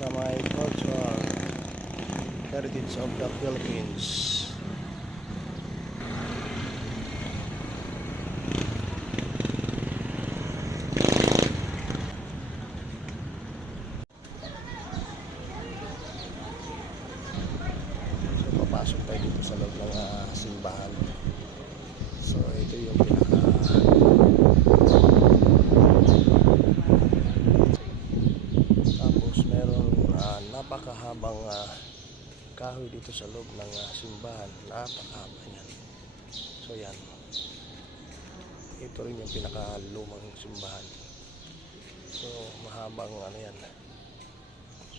sa may cultural heritage of the Philippines. So papasok tayo dito sa loob ng simbahan. So ito yung tapos meron napakahabang kahoy dito sa loob ng simbahan. Napakahaba niyan. So yan, ito rin yung pinakalumang simbahan. So mahabang yan.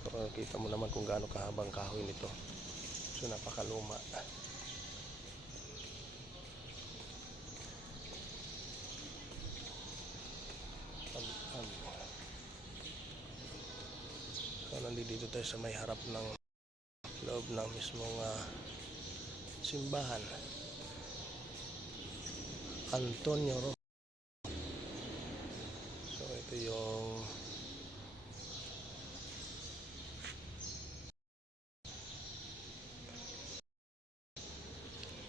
So kita mo naman kung gaano kahabang kahoy nito. So napakaluma. So nandito tayo sa may harap ng loob ng mismong simbahan. Antonio Roque. So ito yung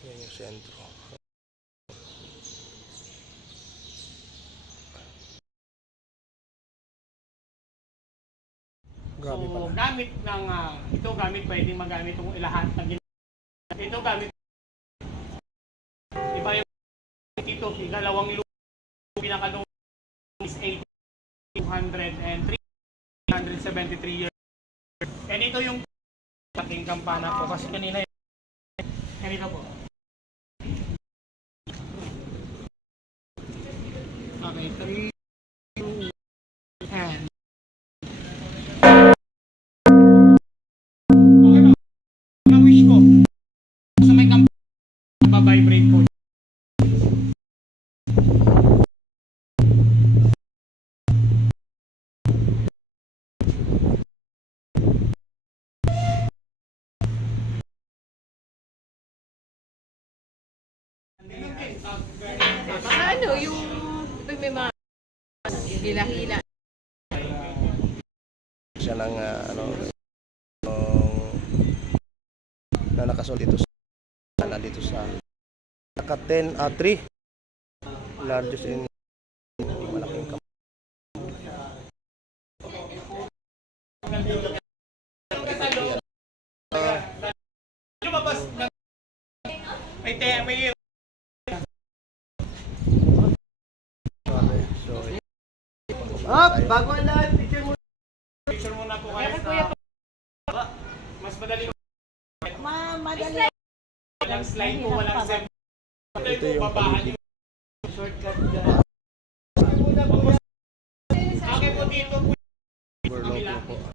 yan yung sentro. Grabe So, pala. gamit ng ito gamit pwedeng magamit itong lahat ng ito gamit iba yung ito ikalawang lupa pinakadong is 8,200 and 373 years. And ito yung ating kampana po kasi kanina ganito po. Okay, 3, 2, and wish ko sa may kampana vibrate po. Ano yung pag may mga hila-hila Siya ng na nakasol dito sa naka 10 3 largest in malaking kamay. Lumabas na may So Bago ang lahat, picture muna po kayo sa mas madali madali. walang slide po, walang zip. ito yung paligid. Shortcut Okay po dito po. Overlook po.